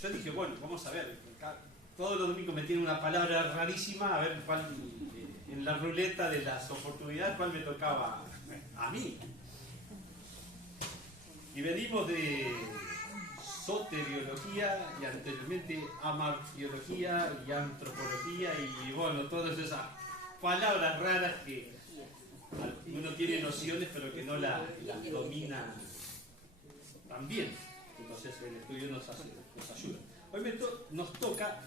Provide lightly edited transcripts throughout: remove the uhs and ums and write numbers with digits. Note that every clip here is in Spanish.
yo dije, bueno, vamos a ver, todos los domingos me tienen una palabra rarísima, a ver cuál, en la ruleta de las oportunidades, cuál me tocaba a mí. Y venimos de soteriología y anteriormente amartiología y antropología y bueno, todas esas palabras raras que uno tiene nociones pero que no las domina tan bien. Entonces el estudio nos ayuda. Hoy nos toca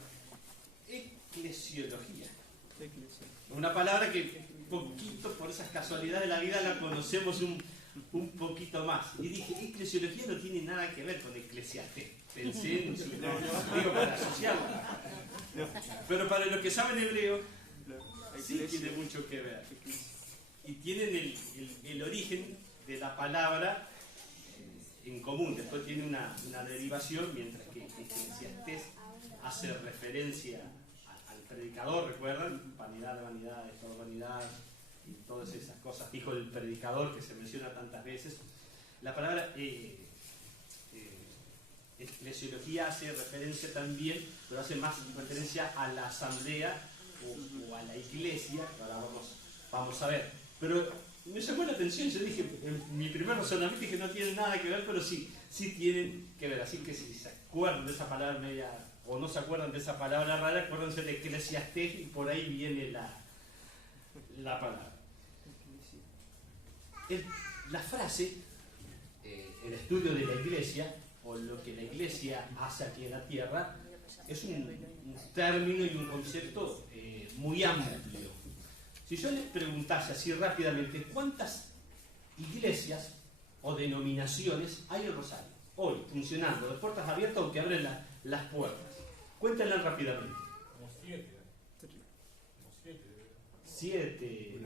eclesiología. Una palabra que poquito por esas casualidades de la vida la conocemos un poquito más. Y dije, eclesiología no tiene nada que ver con Eclesiastés. Pensé en su digo para asociarla. Pero para los que saben hebreo, sí tiene mucho que ver. Y tienen el origen de la palabra en común. Después tiene una derivación, mientras que Eclesiastés hace referencia al predicador, ¿recuerdan? Vanidad, vanidad, es todo vanidad. Y todas esas cosas dijo el predicador que se menciona tantas veces. La palabra eclesiología hace referencia también, pero hace más referencia a la asamblea o a la iglesia, que ahora vamos a ver. Pero me llamó la atención, yo dije, en mi primer razonamiento dije no tienen nada que ver, pero sí tienen que ver. Así que si se acuerdan de esa palabra media, o no se acuerdan de esa palabra rara, acuérdense de Eclesiastés y por ahí viene la palabra. La frase, el estudio de la iglesia, o lo que la iglesia hace aquí en la tierra, es un término y un concepto muy amplio. Si yo les preguntase así rápidamente, ¿cuántas iglesias o denominaciones hay en Rosario? Hoy, funcionando, de puertas abiertas o que abren las puertas. Cuéntenlas rápidamente. Como 7. 7,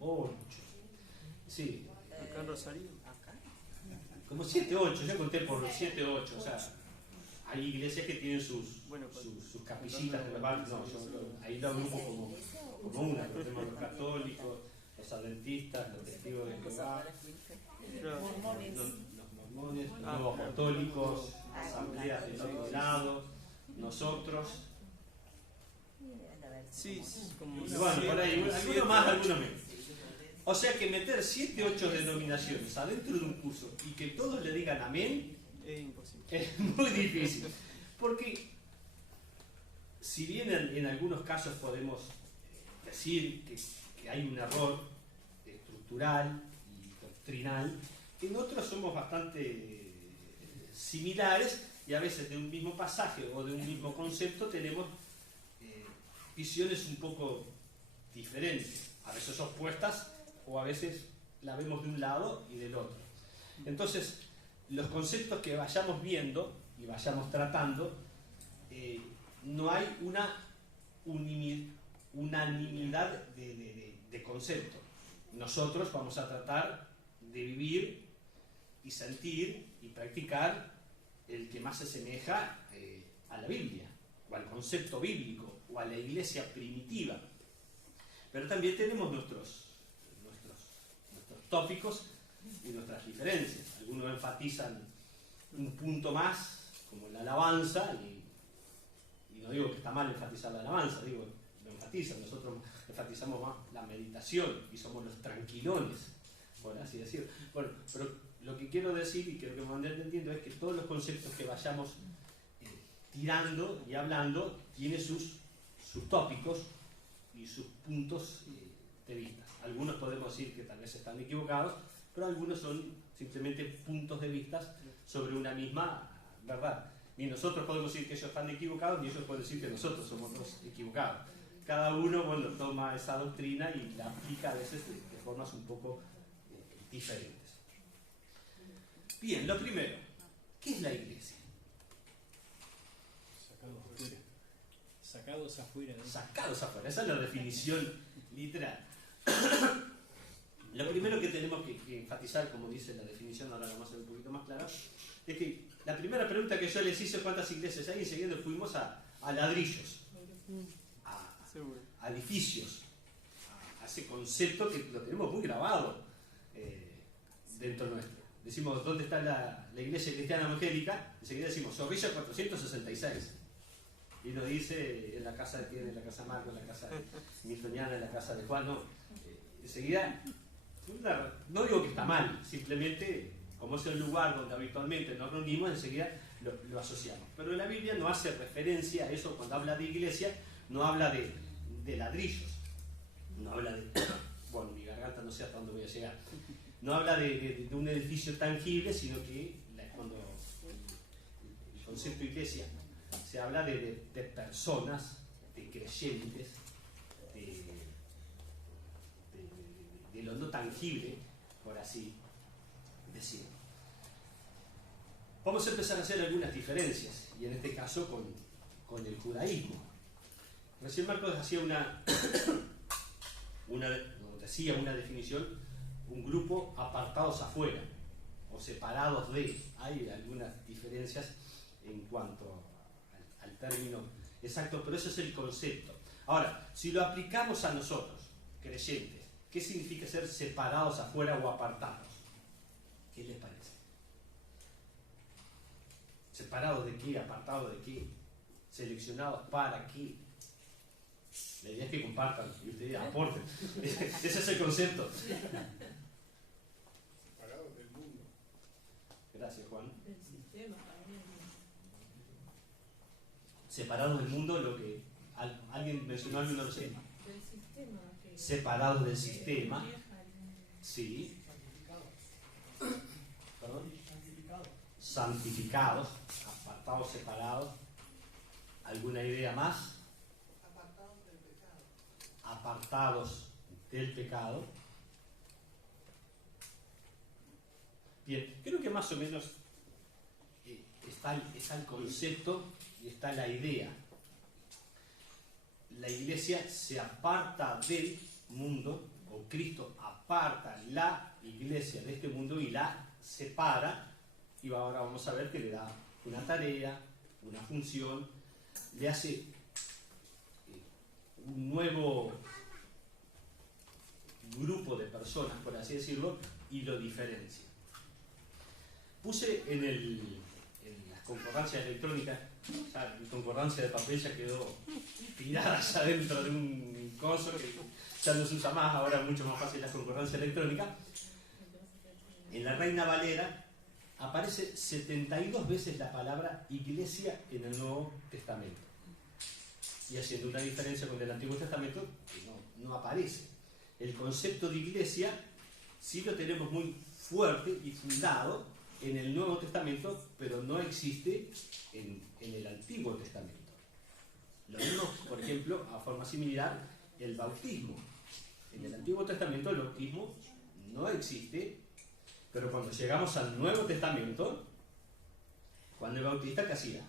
8. Sí. Acá en Rosario. Como 7, 8, yo conté por 7, 8. O sea, hay iglesias que tienen sus capillitas de no, ahí lo agrupo como una. Tenemos los católicos, los adventistas, los testigos de Jehová, los mormones, los nuevos católicos, asambleas de otro lado, nosotros. Sí, como Y bueno, por ahí, alguno más, alguno menos. O sea que meter 7, 8 denominaciones adentro de un curso y que todos le digan amén es imposible. es muy difícil. Porque si bien en algunos casos podemos decir que hay un error estructural y doctrinal, en otros somos bastante similares y a veces de un mismo pasaje o de un mismo concepto tenemos visiones un poco diferentes, a veces opuestas o a veces la vemos de un lado y del otro. Entonces, los conceptos que vayamos viendo y vayamos tratando, no hay una unanimidad de conceptos. Nosotros vamos a tratar de vivir y sentir y practicar el que más se asemeja a la Biblia, o al concepto bíblico, o a la iglesia primitiva. Pero también tenemos nuestros tópicos y nuestras diferencias. Algunos enfatizan un punto más, como la alabanza, y no digo que está mal enfatizar la alabanza, digo, lo enfatizan. Nosotros enfatizamos más la meditación y somos los tranquilones, por así decirlo. Bueno, pero lo que quiero decir, y creo que me van entendiendo, es que todos los conceptos que vayamos tirando y hablando tienen sus tópicos y sus puntos de vista. Algunos podemos decir que tal vez están equivocados, pero algunos son simplemente puntos de vista sobre una misma verdad. Ni nosotros podemos decir que ellos están equivocados, ni ellos pueden decir que nosotros somos los equivocados. Cada uno, bueno, toma esa doctrina y la aplica a veces de formas un poco diferentes. Bien, lo primero, ¿qué es la iglesia? Sacados afuera. Sacados afuera, esa es la definición literal. Lo primero que tenemos que enfatizar, como dice la definición, ahora vamos a ser un poquito más clara, es que la primera pregunta que yo les hice, ¿cuántas iglesias hay? Enseguida fuimos a ladrillos, a edificios, a ese concepto que lo tenemos muy grabado dentro nuestro. decimos, ¿dónde está la iglesia cristiana evangélica? Enseguida decimos, Zorrilla 466. Y nos dice, en la casa de quién, en la casa de Marco, en la casa de Miltoniana, en la casa de Juan, no. Enseguida, no digo que está mal, simplemente, como es el lugar donde habitualmente nos reunimos, enseguida lo asociamos. Pero la Biblia no hace referencia a eso cuando habla de iglesia, no habla de ladrillos, no habla de... Bueno, mi garganta no sé hasta dónde voy a llegar. No habla de un edificio tangible, sino que cuando el concepto de iglesia se habla de personas, de creyentes, de lo no tangible, por así decirlo. Vamos a empezar a hacer algunas diferencias, y en este caso con el judaísmo. Recién Marcos hacía decía una definición, un grupo apartados afuera, o separados de. Hay algunas diferencias en cuanto al término exacto, pero ese es el concepto. Ahora, si lo aplicamos a nosotros, creyentes, ¿qué significa ser separados afuera o apartados? ¿Qué les parece? ¿Separados de qué? ¿Apartados de qué? ¿Seleccionados para qué? La idea es que compartan y ustedes aporten. Ese es el concepto. Separados del mundo. Gracias, Juan. Del sistema también. Separados del mundo, lo que alguien mencionó, alguien no lo sé. Del sistema. Que Separados del sistema. maneja el mundo. Sí. Santificados. ¿Perdón? Santificados. Santificados, apartados, separados. ¿Alguna idea más? Apartados del pecado. Apartados del pecado. Bien, creo que más o menos está el concepto y está la idea. La iglesia se aparta del mundo, o Cristo aparta la iglesia de este mundo y la separa, y ahora vamos a ver que le da una tarea, una función, le hace un nuevo grupo de personas, por así decirlo, y lo diferencia. Puse en las concordancias electrónicas, ya mi concordancia de papel ya quedó tirada ya dentro de un coso que ya no se usa más, ahora es mucho más fácil la concordancia electrónica. En la Reina Valera aparece 72 veces la palabra iglesia en el Nuevo Testamento. Y haciendo una diferencia con el Antiguo Testamento, que no aparece. El concepto de iglesia sí lo tenemos muy fuerte y fundado en el Nuevo Testamento, pero no existe en el Antiguo Testamento. Lo mismo, por ejemplo, a forma similar, el bautismo. En el Antiguo Testamento el bautismo no existe, pero cuando llegamos al Nuevo Testamento, Juan el Bautista, ¿qué hacía?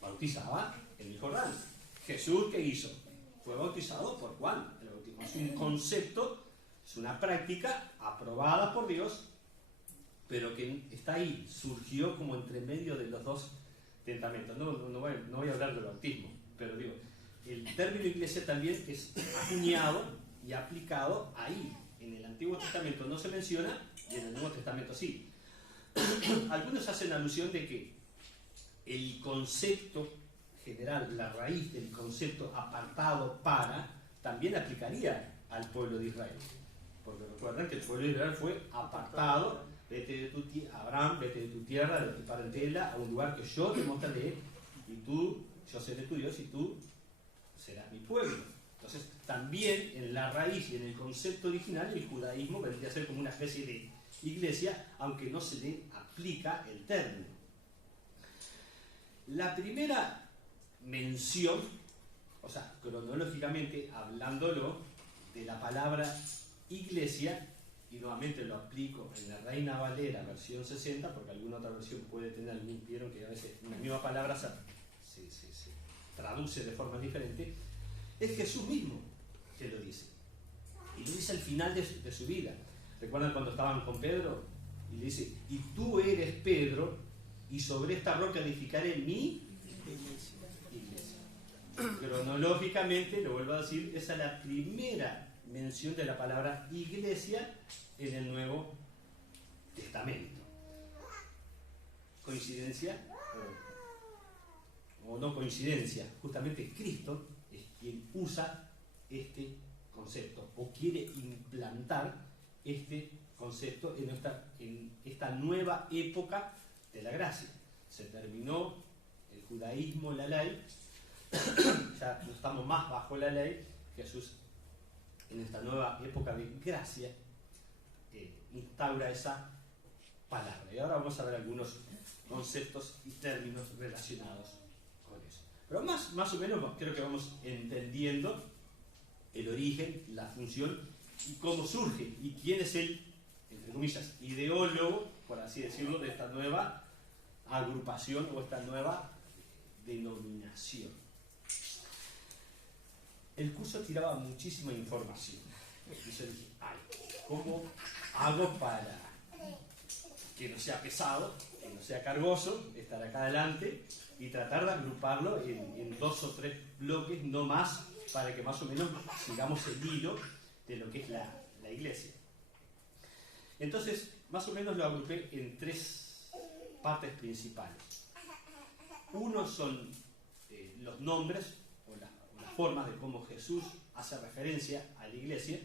Bautizaba en el Jordán. Jesús, ¿qué hizo? Fue bautizado por Juan. El bautismo es un concepto, es una práctica aprobada por Dios, pero que está ahí, surgió como entre medio de los dos testamentos. No voy a hablar del bautismo, pero digo, el término iglesia también es acuñado y aplicado ahí. En el Antiguo Testamento no se menciona y en el Nuevo Testamento sí. Algunos hacen alusión de que el concepto general, la raíz del concepto apartado para, también aplicaría al pueblo de Israel. Porque recuerden que el pueblo de Israel fue apartado, Abraham, vete de tu tierra, de tu parentela, a un lugar que yo te mostraré, y yo seré tu Dios y tú serás mi pueblo. Entonces, también en la raíz y en el concepto original, el judaísmo vendría a ser como una especie de iglesia, aunque no se le aplica el término. La primera mención, o sea, cronológicamente hablándolo, de la palabra iglesia, y nuevamente lo aplico en la Reina Valera versión 60, porque alguna otra versión puede tener, vieron que a veces una misma palabra se traduce de forma diferente, es Jesús mismo que lo dice. Y lo dice al final de su vida. ¿Recuerdan cuando estaban con Pedro? Y le dice, y tú eres Pedro, y sobre esta roca edificaré mi iglesia. Cronológicamente, lo vuelvo a decir, esa es la primera mención de la palabra iglesia en el Nuevo Testamento. coincidencia o no coincidencia. Justamente Cristo es quien usa este concepto o quiere implantar este concepto en esta nueva época de la gracia. Se terminó el judaísmo, la ley, ya no estamos más bajo la ley. Jesús, en esta nueva época de gracia, instaura esa palabra. Y ahora vamos a ver algunos conceptos y términos relacionados con eso. Pero más o menos creo que vamos entendiendo el origen, la función y cómo surge y quién es el, entre comillas, ideólogo, por así decirlo, de esta nueva agrupación o esta nueva denominación. El curso tiraba muchísima información. Y yo dije, ay, ¿cómo hago para que no sea pesado, que no sea cargoso, estar acá adelante y tratar de agruparlo en 2 o 3 bloques, no más, para que más o menos sigamos el hilo de lo que es la iglesia? Entonces, más o menos lo agrupé en 3 partes principales. Uno son los nombres o las formas de cómo Jesús hace referencia a la iglesia.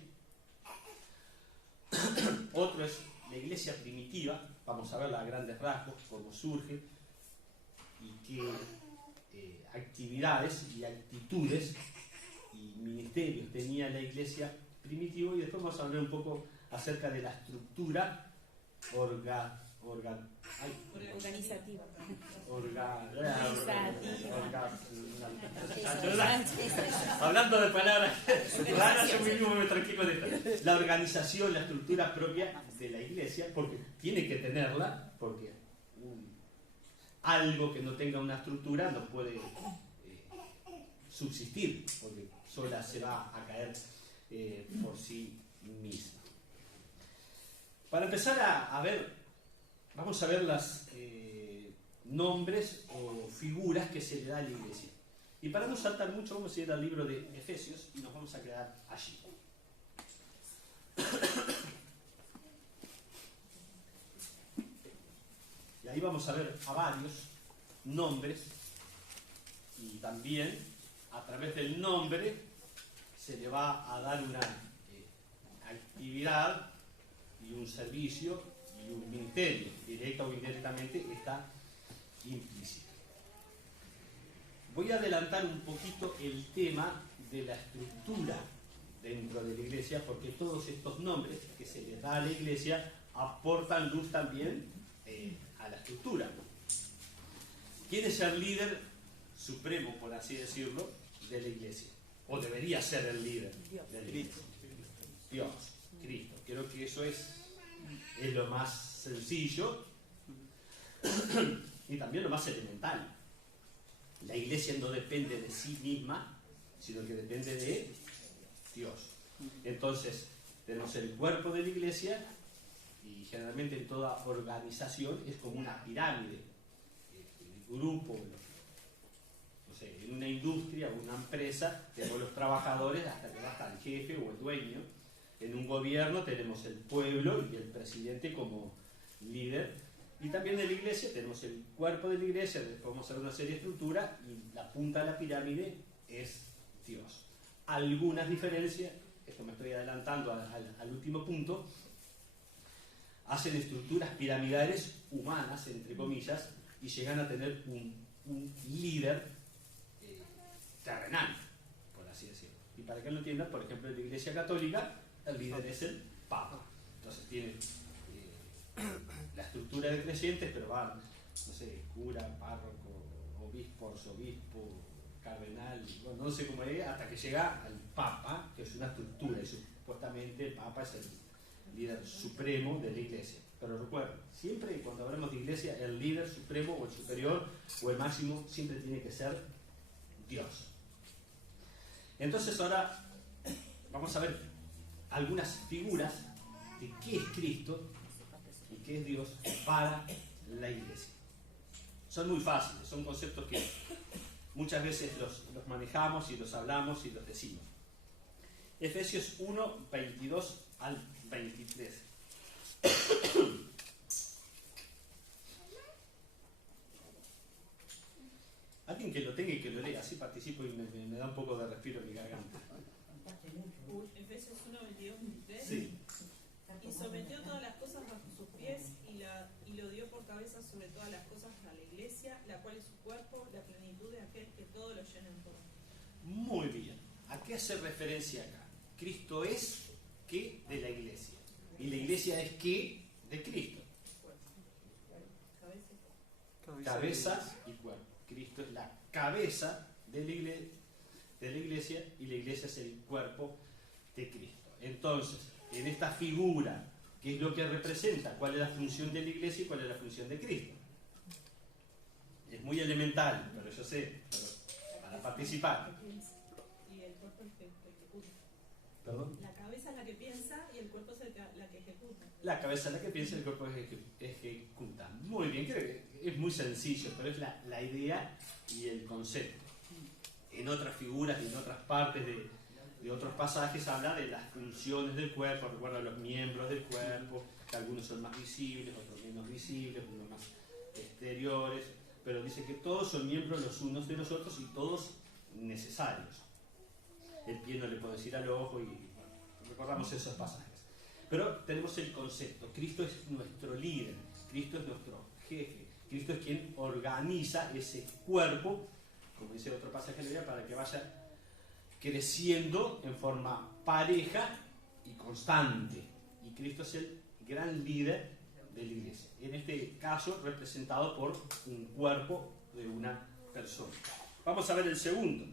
Otro es la iglesia primitiva. Vamos a ver a grandes rasgos cómo surge y qué actividades y actitudes y ministerios tenía la iglesia primitiva. Y después vamos a hablar un poco acerca de la estructura organizativa. Hablando de palabras raras, yo mismo me tranquilo de esto. La organización, la estructura propia de la iglesia, porque tiene que tenerla, porque algo que no tenga una estructura no puede subsistir, porque sola se va a caer por sí misma. Para empezar a ver, vamos a ver los nombres o figuras que se le da a la iglesia. Y para no saltar mucho, vamos a ir al libro de Efesios y nos vamos a quedar allí. Y ahí vamos a ver a varios nombres y también a través del nombre se le va a dar una actividad y un servicio y un ministerio, directa o indirectamente está implícito. Voy a adelantar un poquito el tema de la estructura dentro de la iglesia, porque todos estos nombres que se les da a la iglesia aportan luz también a la estructura. ¿Quién es el líder supremo, por así decirlo, de la iglesia? O debería ser el líder de la iglesia. Dios, Cristo. Creo que eso es lo más sencillo y también lo más elemental. La iglesia no depende de sí misma, sino que depende de Dios. Entonces, tenemos el cuerpo de la iglesia y generalmente en toda organización es como una pirámide. El grupo, no sé, en una industria o una empresa tenemos los trabajadores hasta que hasta el jefe o el dueño. En un gobierno tenemos el pueblo y el presidente como líder. Y también en la iglesia tenemos el cuerpo de la iglesia, después vamos a ver una serie de estructuras y la punta de la pirámide es Dios. Algunas diferencias, esto me estoy adelantando al último punto, hacen estructuras piramidales humanas, entre comillas, y llegan a tener un líder terrenal, por así decirlo. Y para que lo entiendan, por ejemplo, en la iglesia católica, el líder es el Papa. Entonces tiene la estructura de creyentes, pero van, no sé, cura, párroco, obispo, arzobispo, cardenal, bueno, no sé cómo es, hasta que llega al Papa, que es una estructura, y supuestamente el Papa es el líder supremo de la iglesia. Pero recuerden, siempre cuando hablamos de iglesia, el líder supremo o el superior o el máximo siempre tiene que ser Dios. Entonces ahora vamos a ver algunas figuras de qué es Cristo y qué es Dios para la iglesia. Son muy fáciles, son conceptos que muchas veces los manejamos y los hablamos y los decimos. Efesios 1, 22 al 23. anticipo y me da un poco de respiro en mi garganta. Efesios 1:22-23. Sí. Y sometió todas las cosas bajo sus pies y lo dio por cabeza sobre todas las cosas a la iglesia, la cual es su cuerpo, la plenitud de aquel que todo lo llena en todo. Muy bien. ¿A qué hace referencia acá? Cristo es ¿qué? De la iglesia. Y la iglesia es ¿qué? De Cristo. Cabeza y cuerpo. Cristo es la cabeza de la iglesia y la iglesia es el cuerpo de Cristo. Entonces, en esta figura, ¿qué es lo que representa? ¿Cuál es la función de la iglesia y cuál es la función de Cristo? Es muy elemental, pero yo sé, pero para participar. Y el cuerpo es el que ejecuta. ¿Perdón? La cabeza es la que piensa y el cuerpo es la que ejecuta. La cabeza es la que piensa y el cuerpo ejecuta. Muy bien, creo que es muy sencillo, pero es la idea y el concepto. En otras figuras y en otras partes de otros pasajes habla de las funciones del cuerpo, recuerda los miembros del cuerpo, que algunos son más visibles, otros menos visibles, unos más exteriores, pero dice que todos son miembros los unos de los otros y todos necesarios. El pie no le puede decir al ojo y bueno, recordamos esos pasajes. Pero tenemos el concepto, Cristo es nuestro líder, Cristo es nuestro jefe, Cristo es quien organiza ese cuerpo, como dice otro pasaje de la Biblia, para que vaya creciendo en forma pareja y constante. Y Cristo es el gran líder de la iglesia. En este caso, representado por un cuerpo de una persona. Vamos a ver el segundo.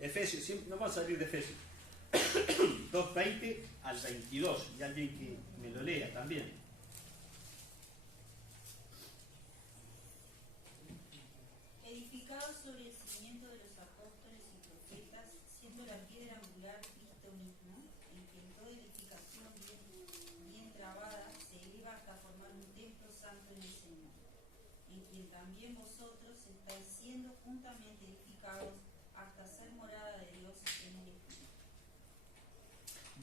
Efesios, no vamos a salir de Efesios. 2:20 al 22. Y alguien que me lo lea también. Edificados sobre el cimiento de los apóstoles y profetas, siendo la piedra angular Cristo mismo, en quien toda edificación bien trabada se eleva hasta formar un templo santo en el Señor, en quien también vosotros estáis siendo juntamente edificados hasta ser morada de Dios en el Espíritu.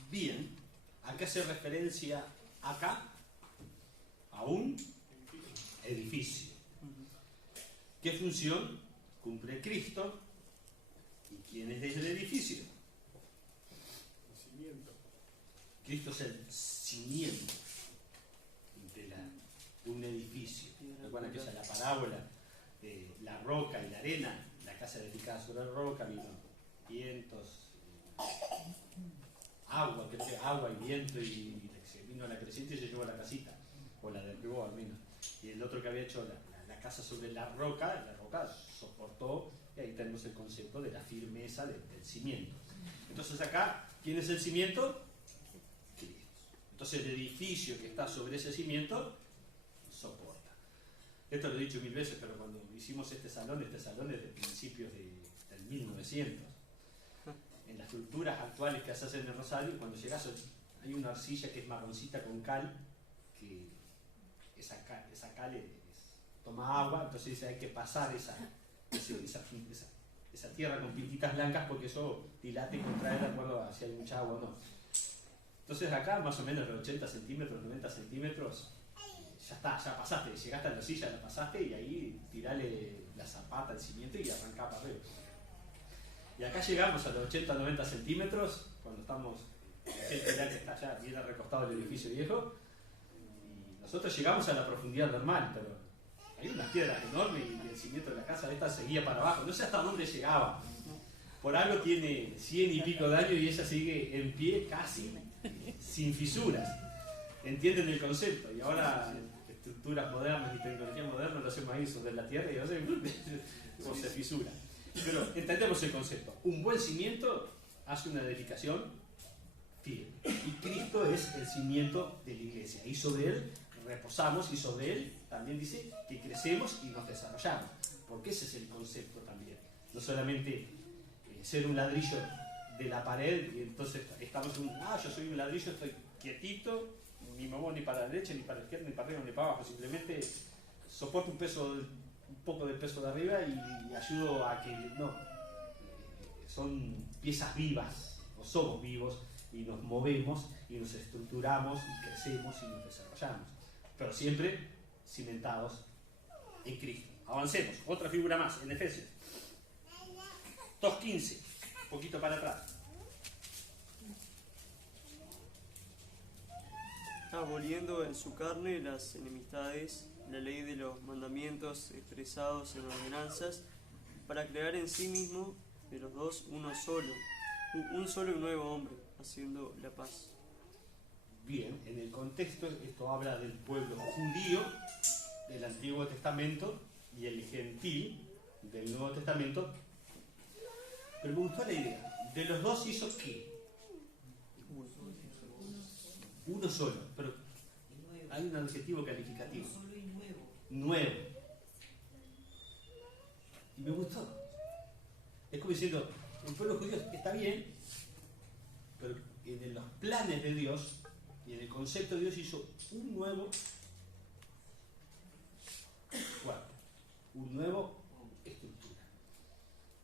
Bien, ¿a qué hace referencia acá? A un edificio. ¿Qué función cumple Cristo? ¿Y quién es el edificio? El cimiento. Cristo es el cimiento de un edificio. Recuerdan que esa es la parábola de la roca y la arena. La casa edificada sobre la roca, vino vientos, agua, creo que agua y viento, y se vino la creciente y se llevó a la casita, o la derribó al menos. Y el otro que había hecho la casa sobre la roca soportó, y ahí tenemos el concepto de la firmeza del cimiento. Entonces acá, ¿quién es el cimiento? Cristo. Entonces el edificio que está sobre ese cimiento soporta. Esto lo he dicho mil veces, pero cuando hicimos este salón es de principios del 1900. En las culturas actuales que se hacen en Rosario, cuando llegas hay una arcilla que es marroncita con cal, que esa cal toma agua, entonces hay que pasar esa tierra con pintitas blancas porque eso dilata y contrae de acuerdo a si hay mucha agua o no. Entonces acá más o menos de 80 centímetros, 90 centímetros, ya está, ya pasaste, llegaste a la silla, la pasaste y ahí tirale la zapata al cimiento y arrancá para arriba. Y acá llegamos a los 80, 90 centímetros, cuando estamos, el pilar que está allá bien recostado el edificio viejo, y nosotros llegamos a la profundidad normal, pero hay unas piedras enormes y el cimiento de la casa esta seguía para abajo, no sé hasta dónde llegaba. Por algo tiene 100 y pico de años y ella sigue en pie casi sin fisuras. ¿Entienden el concepto? Y ahora estructuras modernas y tecnología moderna lo hacemos ahí sobre la tierra y a veces se fisura. Pero entendemos el concepto. Un buen cimiento hace una edificación firme. Y Cristo es el cimiento de la iglesia. Y sobre él reposamos y sobre él también dice que crecemos y nos desarrollamos. Porque ese es el concepto también. No solamente ser un ladrillo de la pared y entonces estamos yo soy un ladrillo, estoy quietito, ni me muevo ni para la derecha, ni para la izquierda, ni para arriba, ni para abajo. Simplemente soporto un poco del peso de arriba y ayudo a que son piezas vivas, o somos vivos y nos movemos y nos estructuramos y crecemos y nos desarrollamos, pero siempre cimentados en Cristo. Avancemos, otra figura más en Efesios. 2.15, un poquito para atrás. Aboliendo en su carne las enemistades, la ley de los mandamientos expresados en ordenanzas, para crear en sí mismo de los dos uno solo, un solo y nuevo hombre, haciendo la paz. Bien, en el contexto esto habla del pueblo judío del Antiguo Testamento y el gentil del Nuevo Testamento, pero me gustó la idea. De los dos hizo ¿qué? Uno solo, pero hay un adjetivo calificativo. Solo y nuevo. Nuevo. Y me gustó. Es como diciendo, el pueblo judío está bien, pero en los planes de Dios y en el concepto de Dios hizo un nuevo cuerpo, un nuevo estructura.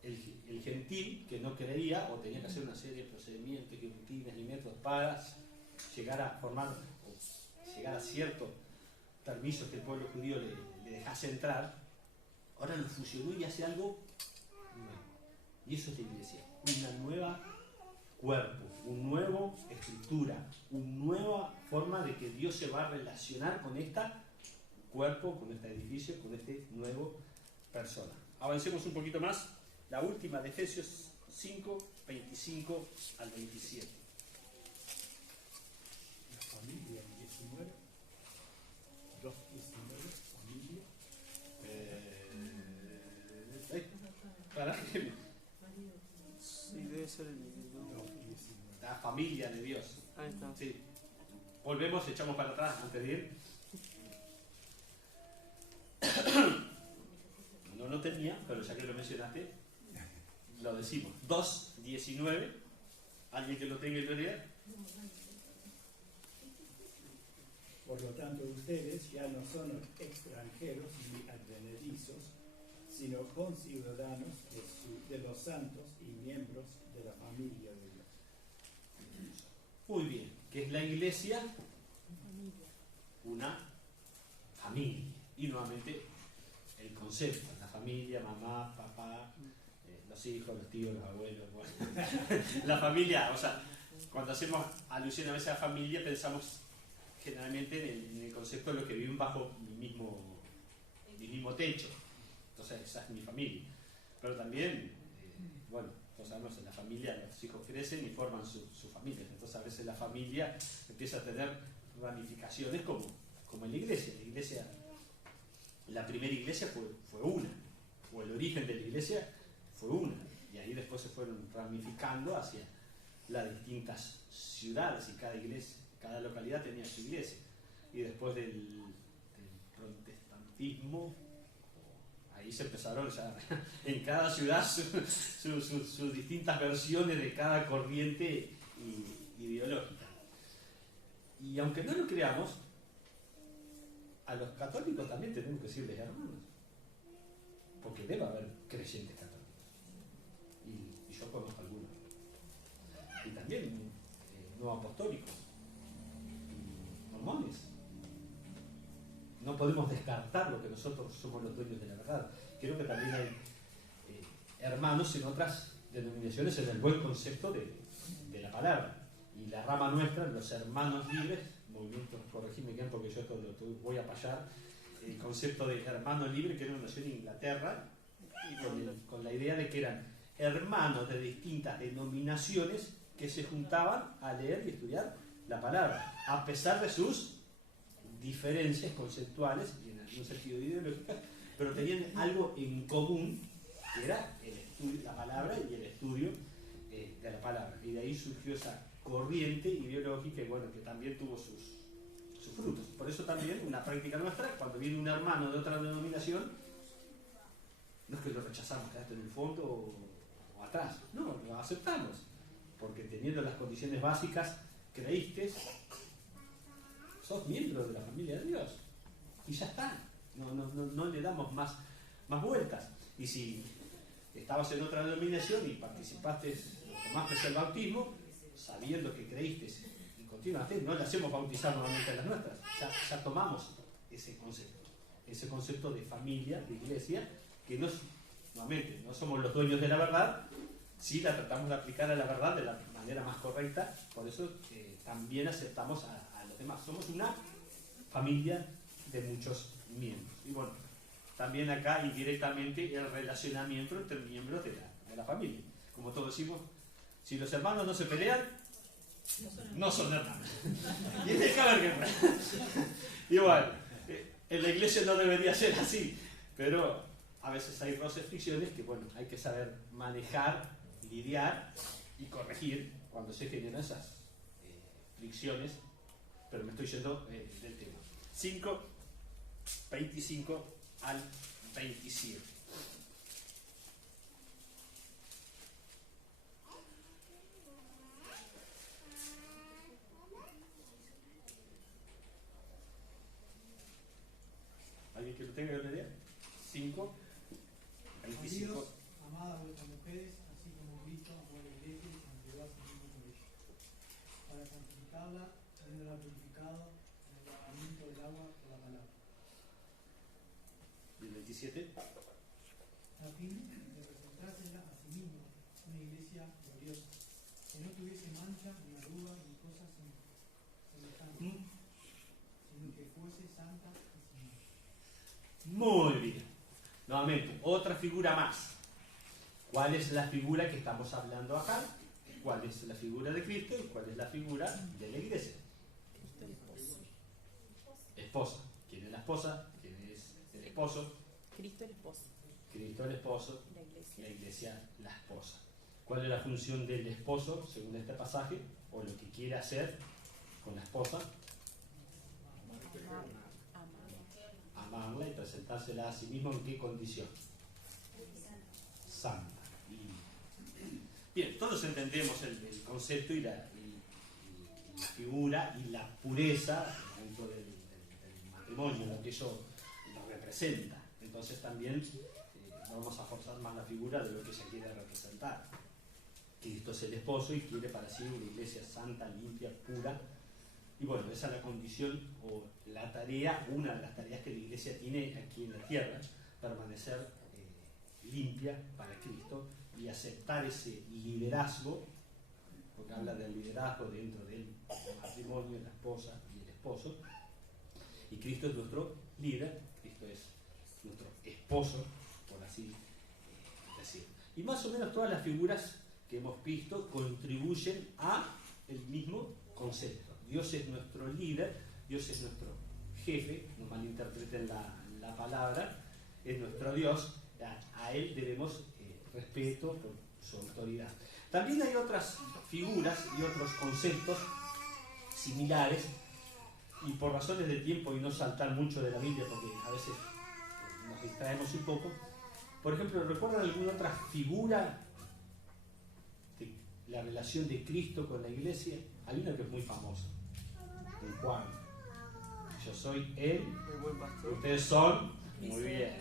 El gentil que no creía o tenía que hacer una serie de procedimientos y rutinas y métodos para llegar a formar o llegar a ciertos permisos que el pueblo judío le dejase entrar, ahora lo fusionó y hace algo nuevo. Y eso es la iglesia, una nueva cuerpo, una nueva estructura, una nueva forma de que Dios se va a relacionar con este cuerpo, con este edificio, con este nuevo persona. Avancemos un poquito más. La última de Efesios 5, 25 al 27. La familia en 19. 2.19, familia. Para Sí, debe ser el 2. 2.19. la familia de Dios. Ahí está. Sí. Volvemos, echamos para atrás antes de ir. No tenía, pero ya que lo mencionaste, lo decimos. 2.19. ¿Alguien que lo tenga y lo lea? Por lo tanto, ustedes ya no son extranjeros ni advenedizos, sino conciudadanos de los santos y miembros de la familia de Dios. Muy bien. ¿Qué es la iglesia? Una familia. Y nuevamente el concepto, la familia, mamá, papá, los hijos, los tíos, los abuelos, bueno. La familia, o sea, cuando hacemos alusión a veces a familia pensamos generalmente en el concepto de los que viven bajo mi mismo techo. Entonces esa es mi familia. Pero también, bueno, todos sabemos en la familia los hijos crecen y forman su familia. Entonces a veces la familia empieza a tener ramificaciones como en la iglesia. La primera iglesia fue una, o el origen de la iglesia fue una, y ahí después se fueron ramificando hacia las distintas ciudades, y cada localidad tenía su iglesia. Y después del protestantismo, ahí se empezaron ya en cada ciudad sus distintas versiones de cada corriente ideológica. Y aunque no lo creamos, a los católicos también tenemos que decirles hermanos, porque debe haber creyentes católicos, y yo conozco algunos, y también no apostólicos, y mormones. No podemos descartar lo que nosotros somos los dueños de la verdad. Creo que también hay hermanos en otras denominaciones en el buen concepto de la palabra, y la rama nuestra, los hermanos libres, movimiento, corregime bien porque yo esto lo voy a fallar, el concepto de hermano libre, que era una nación en Inglaterra, y con la idea de que eran hermanos de distintas denominaciones que se juntaban a leer y estudiar la palabra, a pesar de sus diferencias conceptuales y en algún sentido ideológicas, pero tenían algo en común, que era el estudio, la palabra y el estudio de la palabra. Y de ahí surgió esa corriente ideológica, y bueno, que también tuvo sus frutos. Por eso también una práctica nuestra, cuando viene un hermano de otra denominación, no es que lo rechazamos, quedaste en el fondo o atrás, no, lo aceptamos, porque teniendo las condiciones básicas, creíste, sos miembro de la familia de Dios, y ya está, no le damos más vueltas. Y si estabas en otra denominación y participaste, tomaste el bautismo, sabiendo que creíste y continuaste, no le hacemos bautizar nuevamente a las nuestras, ya tomamos ese concepto de familia, de iglesia, que no nuevamente, no somos los dueños de la verdad, sí la tratamos de aplicar a la verdad de la manera más correcta, por eso también aceptamos a los demás. Somos una familia de muchos miembros. Y bueno, también acá indirectamente el relacionamiento entre miembros de la familia. Como todos decimos, si los hermanos no se pelean, no son hermanos. Y deja ver guerra. Y bueno, en la iglesia no debería ser así, pero a veces hay roces, fricciones que bueno, hay que saber manejar, lidiar y corregir cuando se generan esas fricciones, pero me estoy yendo del tema. 5, 25 al 27. ¿Alguien que lo tenga que leer? 5, 25. Maridos, amad a vuestras mujeres, así como Cristo amó a la iglesia y se entregó a sí mismo por ella, para santificarla, habiéndola purificado en el lavamiento del agua por la palabra. ¿Y el 27? A fin de presentársela a sí mismo, una iglesia gloriosa, que no tuviese mancha, ni arruga, ni cosas semejantes, sino que fuese santa y sin mancha. Muy bien. Nuevamente, otra figura más. ¿Cuál es la figura que estamos hablando acá? ¿Cuál es la figura de Cristo y cuál es la figura de la iglesia? Esposa. ¿Quién es la esposa? ¿Quién es el esposo? Cristo el esposo. Cristo el esposo, La iglesia. la iglesia la esposa. ¿Cuál es la función del esposo según este pasaje? O lo que quiere hacer con la esposa. Amarla y presentársela a sí mismo. ¿En qué condición? Santa. Bien, todos entendemos el concepto y la figura y la pureza dentro del matrimonio, lo que ello representa. Entonces también no vamos a forzar más la figura de lo que se quiere representar. Cristo es el esposo y quiere para sí una iglesia santa, limpia, pura. Y bueno, esa es la condición o la tarea, una de las tareas que la iglesia tiene aquí en la tierra, permanecer limpia para Cristo y aceptar ese liderazgo, porque habla del liderazgo dentro del matrimonio, la esposa y el esposo. Y Cristo es nuestro líder, Cristo es nuestro esposo, por así decirlo. Y más o menos todas las figuras que hemos visto contribuyen a el mismo concepto. Dios es nuestro líder, Dios es nuestro jefe, no malinterpreten la palabra, es nuestro Dios, a Él debemos respeto por su autoridad. También hay otras figuras y otros conceptos similares, y por razones de tiempo y no saltar mucho de la Biblia, porque a veces nos distraemos un poco. Por ejemplo, ¿recuerdan alguna otra figura de la relación de Cristo con la iglesia? Hay una que es muy famosa, en Juan. Yo soy el buen pastor. Ustedes son, muy bien.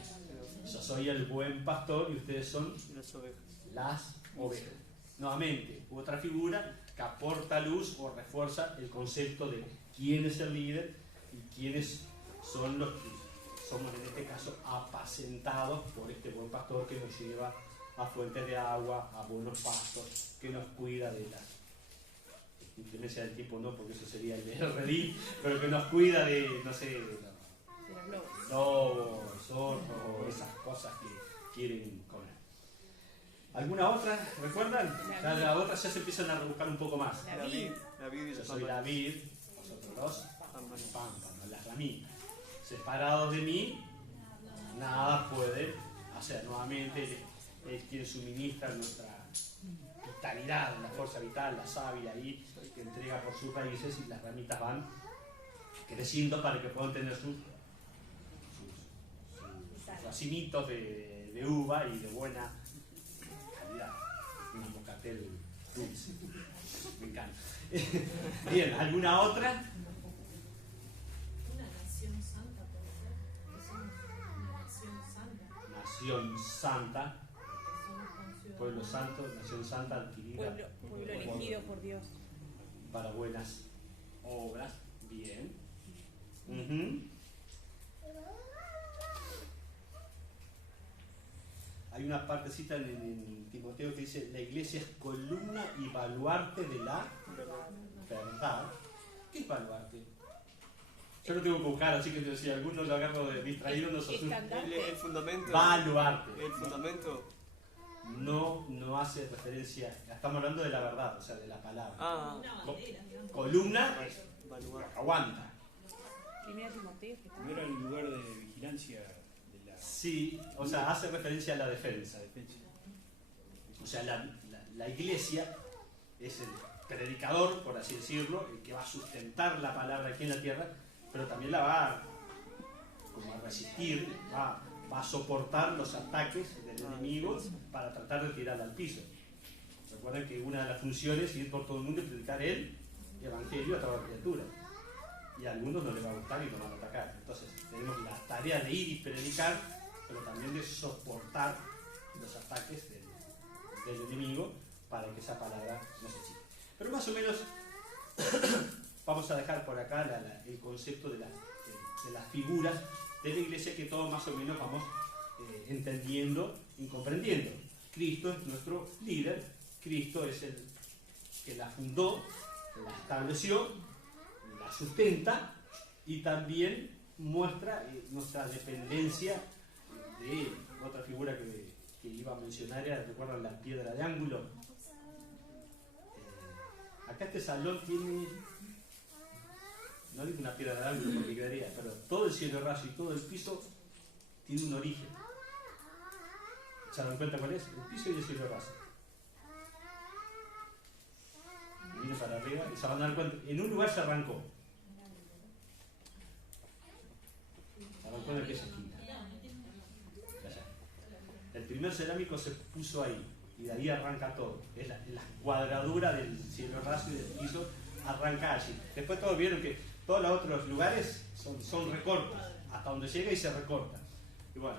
Yo soy el buen pastor y ustedes son Y las ovejas. las ovejas. Nuevamente, otra figura que aporta luz o refuerza el concepto de quién es el líder y quiénes son los que somos en este caso apacentados por este buen pastor que nos lleva a fuentes de agua, a buenos pastos, que nos cuida de la inclemencia del tiempo, no, porque eso sería el redil, pero que nos cuida de, no sé, de lobos, zorros o esas cosas que quieren comer. ¿Alguna otra? ¿Recuerdan? Ya las otras ya se empiezan a rebuscar un poco más. La vid y Yo los soy la pámpanos. vid, vosotros los Pámpanos. pámpanos, las ramitas. Separados de mí, nada puede hacer. Nuevamente, Él es quien suministra nuestra vitalidad, la fuerza vital, la savia ahí, que entrega por sus raíces y las ramitas van creciendo para que puedan tener sus racimitos de uva y de buena calidad. Un mocatel dulce. Me encanta. Bien, ¿alguna otra? Una nación santa, puede ser. Que somos una nación santa. Nación santa, Que somos conciudadanos. pueblo santo, nación santa adquirida Pueblo elegido por Dios. para buenas obras. Bien. Ujú. Hay una partecita en Timoteo que dice: la iglesia es columna y baluarte de la verdad. ¿Qué es baluarte? Yo lo tengo que buscar, así que si alguno lo agarro distraído, no se asuste. El fundamento. Baluarte. El fundamento. No hace referencia, estamos hablando de la verdad, o sea, de la palabra. Una bandera, digamos. Columna es Baluarte. aguanta. Primera Timoteo, que está. Primero el lugar de vigilancia de la Sí, o sea, hace referencia a la defensa. defensa. O sea, la iglesia es el predicador, por así decirlo, el que va a sustentar la palabra aquí en la tierra, pero también la va como a resistir, va a soportar los ataques del enemigo para tratar de tirarla al piso. Recuerden que una de las funciones es ir por todo el mundo y predicar el evangelio a toda criatura. Y a algunos no les va a gustar y nos van a atacar. Entonces tenemos la tarea de ir y predicar, pero también de soportar los ataques del enemigo para que esa palabra no se chique. Pero más o menos vamos a dejar por acá el concepto de las figuras de la iglesia, que todos más o menos vamos entendiendo y comprendiendo. Cristo es nuestro líder, Cristo es el que la fundó, la estableció, la sustenta y también muestra nuestra dependencia de otra figura que iba a mencionar, ¿recuerdan la piedra de ángulo? Acá este salón tiene, no digo una piedra de ángulo porque quedaría, pero todo el cielo raso y todo el piso tiene un origen. ¿Se dan cuenta cuál es? El piso y el cielo raso. Viene para arriba y se van a dar cuenta. En un lugar se arrancó. Se arrancó en aquella esquina. Allá. El primer cerámico se puso ahí y de ahí arranca todo. Es la cuadradura del cielo raso y del piso arranca allí. Después todos vieron que todos los otros lugares son recortes, hasta donde llega y se recorta. Y bueno,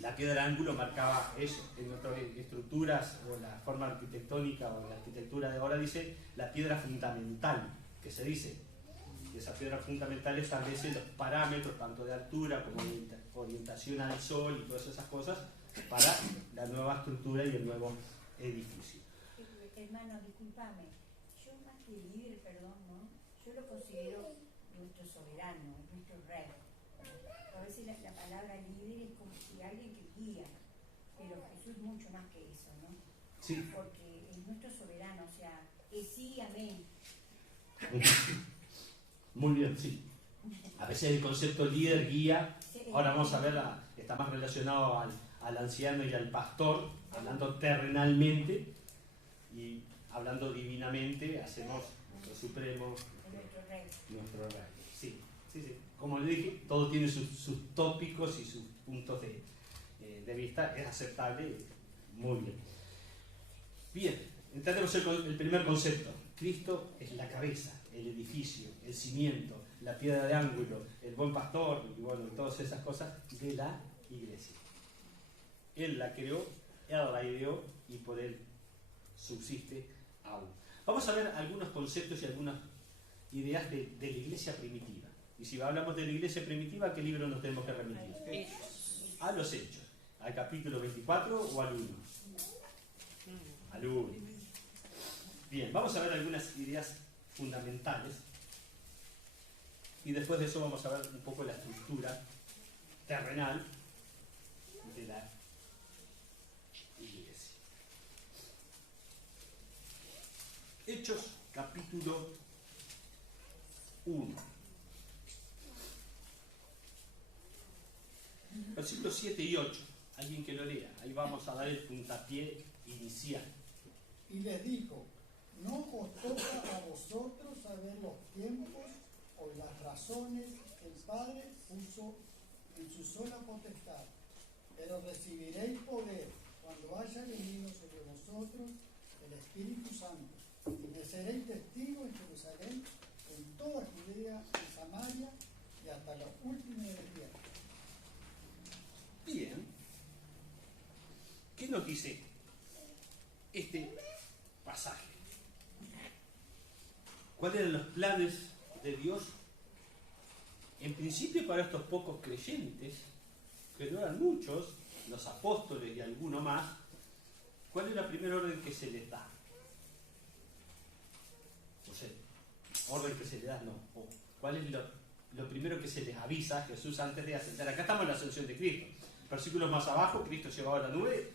la piedra de ángulo marcaba eso. En nuestras estructuras o la forma arquitectónica o en la arquitectura de ahora dice la piedra fundamental, que se dice. Y esa piedra fundamental establece los parámetros tanto de altura como de orientación al sol y todas esas cosas para la nueva estructura y el nuevo edificio. Hermano, discúlpame, yo más que líder, perdón, ¿no? Yo lo considero nuestro soberano, nuestro rey. A veces la palabra líder es como si alguien que guía, pero Jesús es mucho más que eso, ¿no? Sí. Porque es nuestro soberano, o sea, es sí, amén. Muy bien, sí. A veces el concepto líder, guía, ahora vamos a ver, está más relacionado al anciano y al pastor, hablando terrenalmente, y hablando divinamente, hacemos nuestro supremo, Nuestro rey. nuestro rey. Sí, sí, sí. Como le dije, todo tiene sus tópicos y sus puntos de vista, es aceptable, muy bien. Bien, entendemos el primer concepto. Cristo es la cabeza, el edificio, el cimiento, la piedra de ángulo, el buen pastor, y bueno, todas esas cosas de la iglesia. Él la creó, Él la ideó y por Él subsiste aún. Vamos a ver algunos conceptos y algunas ideas de la iglesia primitiva. Y si hablamos de la iglesia primitiva, ¿a qué libro nos tenemos que remitir? A los Hechos. ¿Al capítulo 24 o al 1? Al 1. Bien, vamos a ver algunas ideas fundamentales y después de eso vamos a ver un poco la estructura terrenal de la iglesia. Hechos capítulo 1. Versículos 7 y 8. Alguien que lo lea. Ahí vamos a dar el puntapié inicial. Y les dijo: no os toca a vosotros saber los tiempos o las razones que el Padre puso en su sola potestad, pero recibiréis poder cuando haya venido sobre vosotros el Espíritu Santo, y me seréis testigos en Jerusalén, en toda Judea, en Samaria y hasta los últimos de la tierra. Bien. ¿Qué nos dice este pasaje? ¿Cuáles eran los planes de Dios? En principio para estos pocos creyentes, que no eran muchos, los apóstoles y alguno más, ¿cuál es la primera orden que se les da? O sea, orden que se les da, no. O, ¿cuál es lo primero que se les avisa a Jesús antes de ascender? Acá estamos en la ascensión de Cristo. Versículos más abajo, Cristo llevaba la nube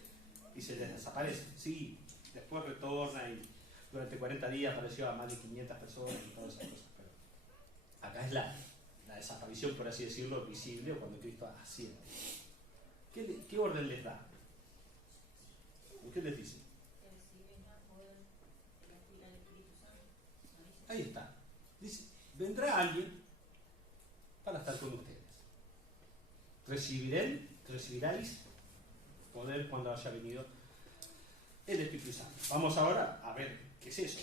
y se les desaparece. Sí, después retorna y durante 40 días apareció a más de 500 personas y todas esas cosas. Pero acá es la desaparición, por así decirlo, visible cuando Cristo asciende. ¿Qué orden les da? ¿Qué les dice? Ahí está. Dice, vendrá alguien para estar con ustedes. Recibiréis poder cuando haya venido el Espíritu Santo. Vamos ahora a ver qué es eso.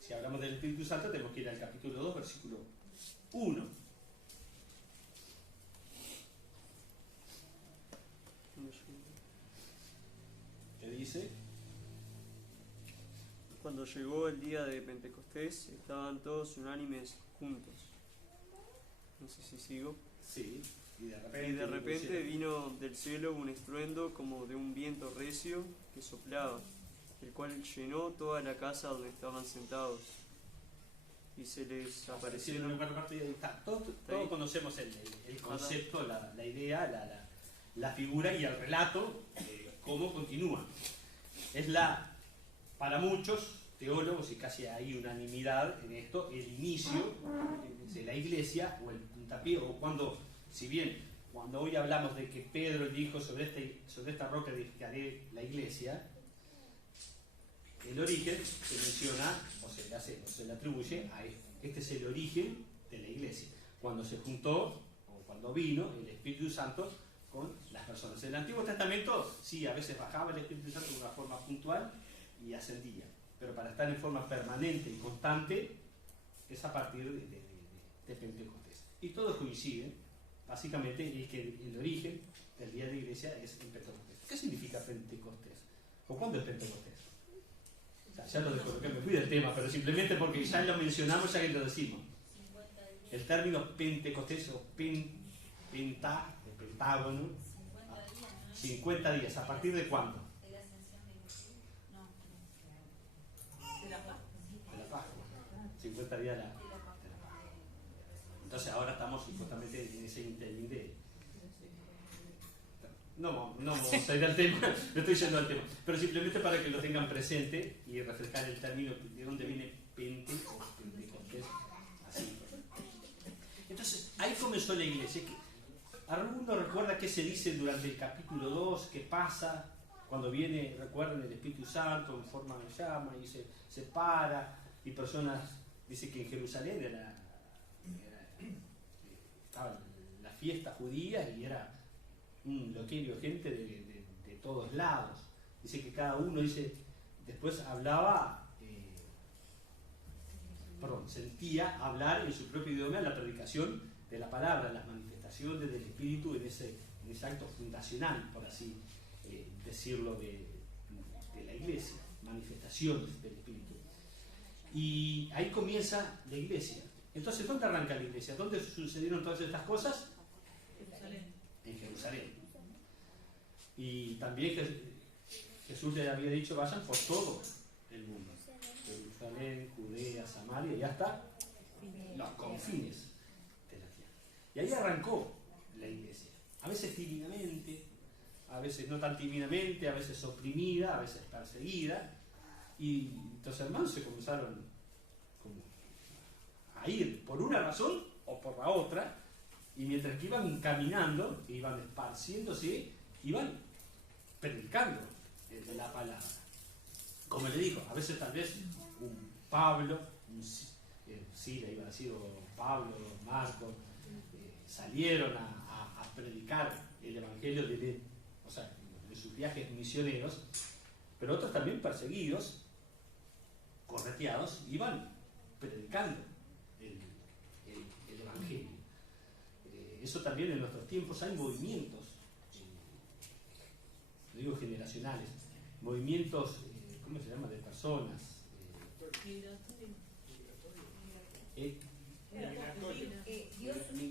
Si hablamos del Espíritu Santo, tenemos que ir al capítulo 2, versículo 1. ¿Qué dice? Cuando llegó el día de Pentecostés, estaban todos unánimes juntos. No sé si sigo. Sí. Y de repente vino del cielo un estruendo como de un viento recio que soplaba, el cual llenó toda la casa donde estaban sentados. Y se les aparecieron... Todos conocemos el concepto, la idea, la figura y el relato, cómo continúa. Es para muchos teólogos, y casi hay unanimidad en esto, el inicio de la iglesia, o el puntapié, o cuando hoy hablamos de que Pedro dijo sobre esta roca edificaré la iglesia, el origen se menciona, o se le atribuye a esto. Este es el origen de la iglesia. Cuando se juntó, o cuando vino el Espíritu Santo con las personas. En el Antiguo Testamento, sí, a veces bajaba el Espíritu Santo de una forma puntual y ascendía. Pero para estar en forma permanente y constante, es a partir de Pentecostés. Y todos coinciden, básicamente, en que el origen del día de la iglesia es en Pentecostés. ¿Qué significa Pentecostés? ¿O cuándo es Pentecostés? Ya lo dejo, que me fui del tema, pero simplemente porque ya lo mencionamos, ya que lo decimos. El término Pentecostés o pentágono, 50 días, ¿a partir de cuándo? De la Pascua. De la Pascua. 50 días de la Pascua. Entonces ahora estamos justamente en ese interín de... No vamos a ir al tema, no estoy yendo al tema, pero simplemente para que lo tengan presente y refrescar el término de dónde viene Pentecostés, así. Entonces, ahí comenzó la iglesia. ¿Alguno recuerda qué se dice durante el capítulo 2? ¿Qué pasa cuando viene, recuerdan, el Espíritu Santo en forma de llama y se para y personas, dice que en Jerusalén estaba la fiesta judía y era un loquerio de gente de todos lados. Dice que cada uno, después hablaba, sentía hablar en su propio idioma la predicación de la palabra, las manifestaciones del Espíritu en ese acto fundacional, por así decirlo, de la iglesia, manifestaciones del Espíritu. Y ahí comienza la iglesia. Entonces, ¿dónde arranca la iglesia? ¿Dónde sucedieron todas estas cosas? En Jerusalén. Y también Jesús le había dicho, vayan por todo el mundo. Jerusalén, Judea, Samaria y hasta los confines de la tierra. Y ahí arrancó la iglesia. A veces tímidamente, a veces no tan tímidamente, a veces oprimida, a veces perseguida. Y los hermanos se comenzaron a ir por una razón o por la otra. Y mientras que iban caminando, iban esparciéndose, iban predicando la palabra. Como le dijo, a veces tal vez un Pablo, Sila iba a decir, o Pablo, Marcos, salieron a predicar el Evangelio de sus viajes misioneros, pero otros también perseguidos, correteados, iban predicando el Evangelio. Eso también en nuestros tiempos hay movimientos, no digo generacionales, movimientos, ¿cómo se llama?, de personas.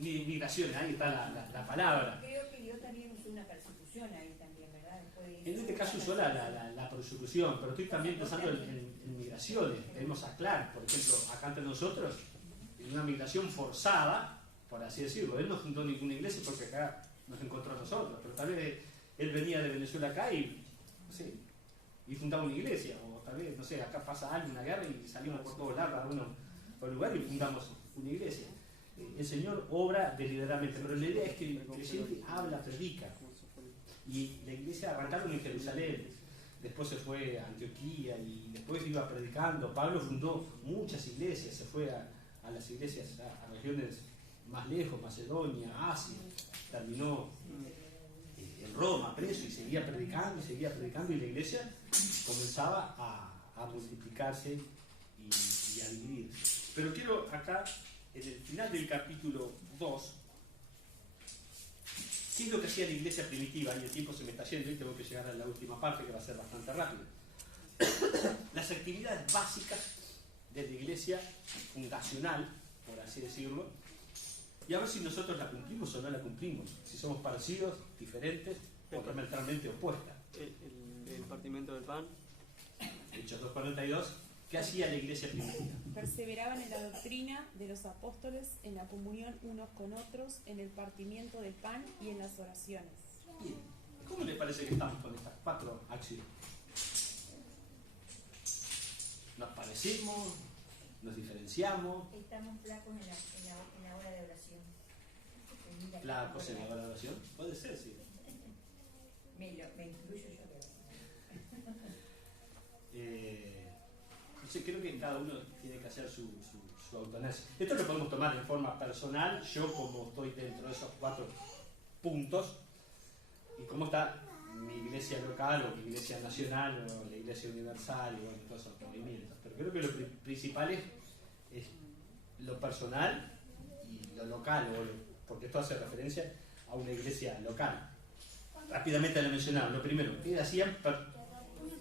Migraciones, ahí está la palabra. Creo que Dios también usó una persecución persecución ahí también, ¿verdad? Después de En este caso usó la persecución, pero estoy también pensando en migraciones. Tenemos a Clark, por ejemplo, acá entre nosotros, en una migración forzada, por así decirlo. Él no fundó ninguna iglesia porque acá nos encontró a nosotros, pero tal vez él venía de Venezuela acá y, no sé, y fundaba una iglesia, o tal vez, no sé, acá pasa algo, una guerra y salimos por todos lados, cada uno por el lugar y fundamos una iglesia. El Señor obra deliberadamente, pero la idea es que el creyente habla, predica. Y la iglesia arrancaron en Jerusalén, después se fue a Antioquía y después iba predicando. Pablo fundó muchas iglesias, se fue a las iglesias, a regiones más lejos, Macedonia, Asia, terminó en Roma preso y seguía predicando y la iglesia comenzaba a multiplicarse y a dividirse. Pero quiero acá, en el final del capítulo 2, ¿qué es lo que hacía la iglesia primitiva? Y el tiempo se me está yendo y tengo que llegar a la última parte que va a ser bastante rápido. Las actividades básicas de la iglesia fundacional, por así decirlo, y a ver si nosotros la cumplimos o no la cumplimos, si somos parecidos, diferentes o diametralmente opuestas. El partimiento del pan. Hechos 2:42, ¿qué hacía la iglesia primitiva? Perseveraban en la doctrina de los apóstoles, en la comunión unos con otros, en el partimiento del pan y en las oraciones. Bien. ¿Cómo les parece que estamos con estas 4 acciones? ¿Nos parecemos? ¿Nos diferenciamos? Estamos flacos en la hora de oración. ¿Flacos en la hora de oración? Puede ser, sí. Me incluyo yo, pero... Entonces creo que cada uno tiene que hacer su autoanálisis. Esto lo podemos tomar en forma personal, yo como estoy dentro de esos 4 puntos, y cómo está mi iglesia local o mi iglesia nacional o la iglesia universal y bueno, todos esos movimientos. Pero creo que lo principal es lo personal y lo local, porque esto hace referencia a una iglesia local. Rápidamente lo mencionaron. Lo primero, ¿qué hacían? Una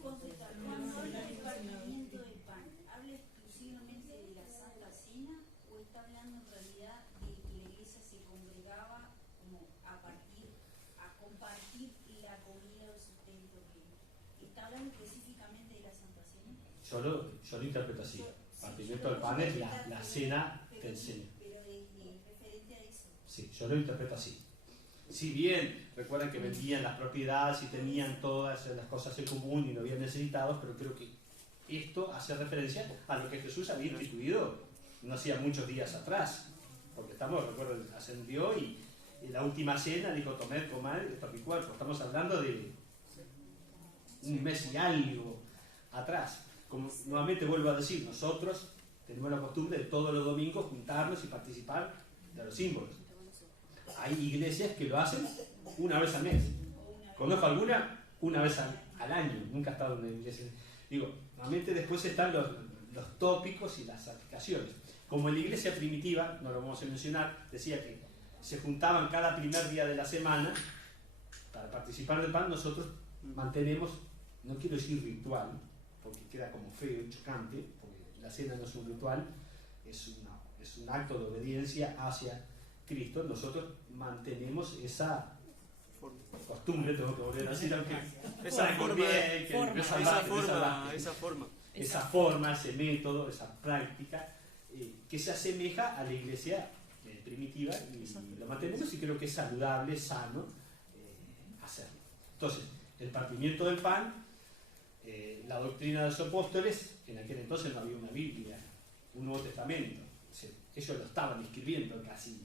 consulta, cuando habla del partimiento del pan, ¿habla exclusivamente de la Santa Cena o está hablando en realidad de que la iglesia se congregaba como a compartir la comida o el sustento? ¿Está hablando específicamente de la Santa Cena? Yo lo interpreto así. Partimiento del pan es la cena del Señor. Pero referente a eso. Sí, yo lo interpreto así. Si bien recuerdan que vendían las propiedades y tenían todas las cosas en común y no habían necesitados, pero creo que esto hace referencia a lo que Jesús había instituido no hacía muchos días atrás, porque recuerdo, ascendió y en la última cena dijo: tomad, esto es mi cuerpo. Estamos hablando de un mes y algo atrás. Como nuevamente vuelvo a decir, nosotros tenemos la costumbre de todos los domingos juntarnos y participar de los símbolos. Hay iglesias que lo hacen una vez al mes. Conozco alguna una vez al año. Nunca he estado en una iglesia. Digo, normalmente después están los tópicos y las aplicaciones. Como en la iglesia primitiva, no lo vamos a mencionar, decía que se juntaban cada primer día de la semana para participar del pan. Nosotros mantenemos, no quiero decir ritual, porque queda como feo y chocante, porque la cena no es un ritual, es un acto de obediencia hacia Cristo. Nosotros mantenemos esa costumbre, tengo que volver a decir, aunque esa forma, ese método, esa práctica, que se asemeja a la iglesia primitiva, y lo mantenemos, y creo que es saludable, sano hacerlo. Entonces, el partimiento del pan, la doctrina de los apóstoles. En aquel entonces no había una Biblia, un Nuevo Testamento, ellos lo estaban escribiendo casi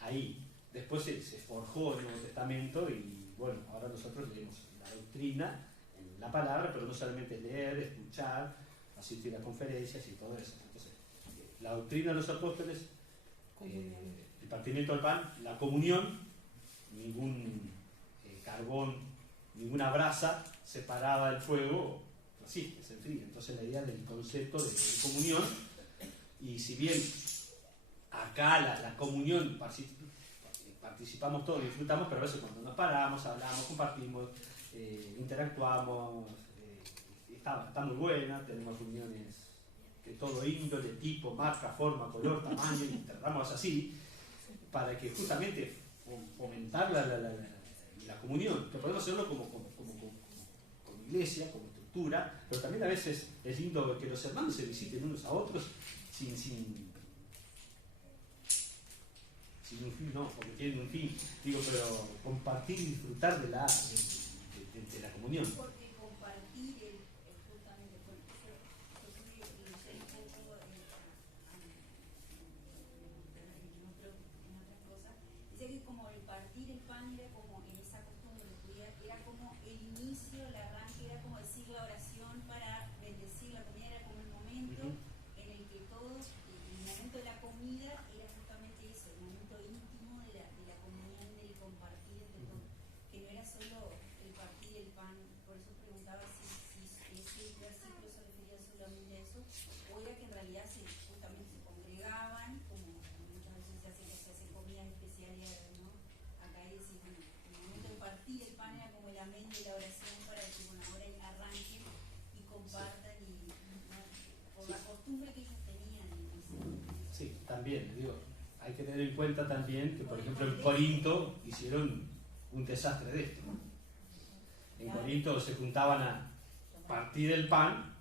ahí. Después se forjó el Nuevo Testamento y bueno, ahora nosotros leemos la doctrina en la palabra, pero no solamente leer, escuchar, asistir a conferencias y todo eso. Entonces, la doctrina de los apóstoles, el partimiento del pan, la comunión, ningún carbón, ninguna brasa separada del fuego resiste, se enfría. Entonces la idea del concepto de comunión, y si bien acá la comunión participamos todos, disfrutamos, pero a veces cuando nos paramos, hablamos, compartimos, interactuamos, está muy buena, tenemos reuniones de todo índole, tipo, marca, forma, color, tamaño, y tratamos así, para que justamente fomentar la comunión, que podemos hacerlo como iglesia, como estructura, pero también a veces es lindo que los hermanos se visiten unos a otros sin un fin, no, porque tienen un fin, digo, pero compartir y disfrutar de la comunión. Porque compartir justamente, porque yo soy un poco, no creo en otras cosas, dice que como el partir el pan era como en esa costumbre judía, era como el inicio, el arranque, era como decir la oración para bendecir la comida, era como el momento en el que todos, el momento de la comida era justamente eso, el momento íntimo de la comunión, del compartir entre todos, que no era solo el partir el pan. Por eso preguntaba si ese versículo se refería solamente a eso, o era que en realidad justamente se congregaban, como muchas veces se hacen comidas especiales, ¿no? Acá decís, bueno, el momento de partir el pan era como el amén de la oración para decir, bueno, ahora arranquen y compartan, y ¿no? Por la costumbre que ellos tenían. Sí, también, digo, hay que tener en cuenta también que, por ejemplo, en Corinto hicieron un desastre de esto. En Corinto se juntaban a partir el pan,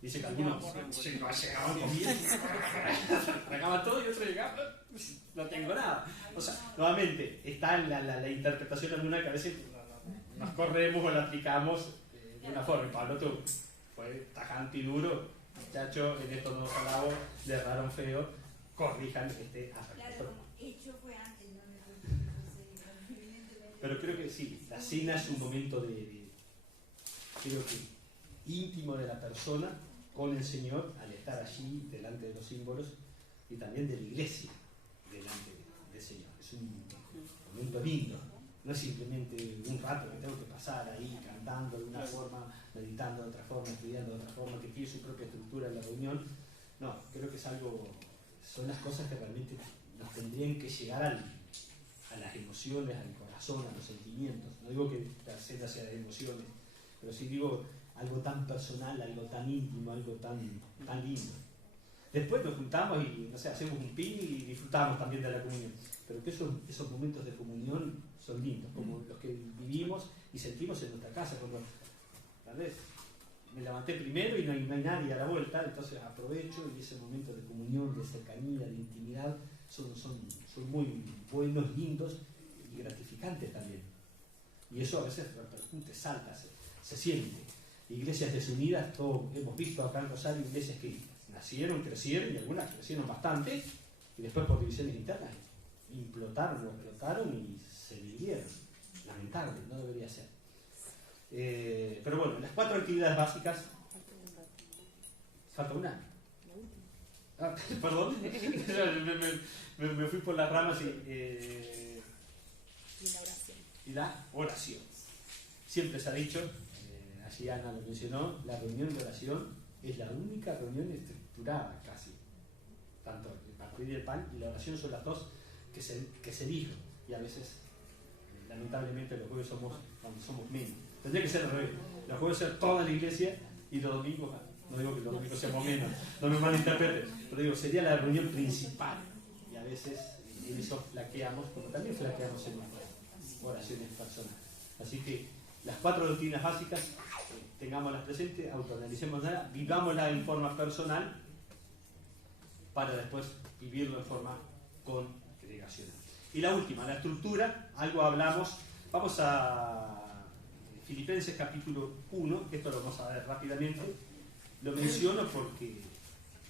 dice que algunos llegaban comiendo, sacaban todo y otros llegaban, no tengo nada. O sea, nuevamente, está la interpretación alguna que a veces nos corremos o la aplicamos de una forma. Y Pablo fue tajante y duro, muchachos, en estos nuevos alabos le erraron feo, corrijan este aspecto. Claro, como hecho fue antes, ¿no? Pero creo que sí, la cena es un momento creo que íntimo de la persona con el Señor al estar allí delante de los símbolos y también de la iglesia delante del Señor. Es un momento lindo, no es simplemente un rato que tengo que pasar ahí cantando de una forma, meditando de otra forma, estudiando de otra forma, que tiene su propia estructura en la reunión. No, creo que son las cosas que realmente nos tendrían que llegar a las emociones, al corazón, a los sentimientos. No digo que la cena sea de emociones, pero sí digo algo tan personal, algo tan íntimo, algo tan lindo. Después nos juntamos y, no sé, hacemos un pin y disfrutamos también de la comunión. Pero que esos momentos de comunión son lindos, como los que vivimos y sentimos en nuestra casa, cuando tal vez me levanté primero y no hay nadie a la vuelta, entonces aprovecho y ese momento de comunión, de cercanía, de intimidad, son muy buenos, lindos y gratificantes también. Y eso a veces repercute, salta, se siente. Iglesias desunidas, todos hemos visto acá en Rosario iglesias que nacieron, crecieron y algunas crecieron bastante y después por divisiones internas explotaron y se dividieron. Lamentable, no debería ser. Pero bueno, las 4 actividades básicas. ¿Falta una? Ah, perdón, me fui por las ramas y la oración. Y la oración. Siempre se ha dicho, allí Ana lo mencionó, la reunión de oración es la única reunión estructurada casi. Tanto el partir del pan y la oración son las dos que se eligen. Y a veces, lamentablemente, los jueves somos menos. Tendría que ser al revés. Los jueves ser toda la iglesia y los domingos, no digo que los domingos seamos menos, no me malinterpreten, pero digo, sería la reunión principal. Y a veces en eso flaqueamos, como también flaqueamos en nuestras oraciones personales. Así que las 4 doctrinas básicas, tengámoslas presentes, autoanalicémoslas, vivámoslas en forma personal para después vivirlo en forma congregacional. Y la última, la estructura, algo hablamos, vamos a Filipenses capítulo 1, esto lo vamos a ver rápidamente, lo menciono porque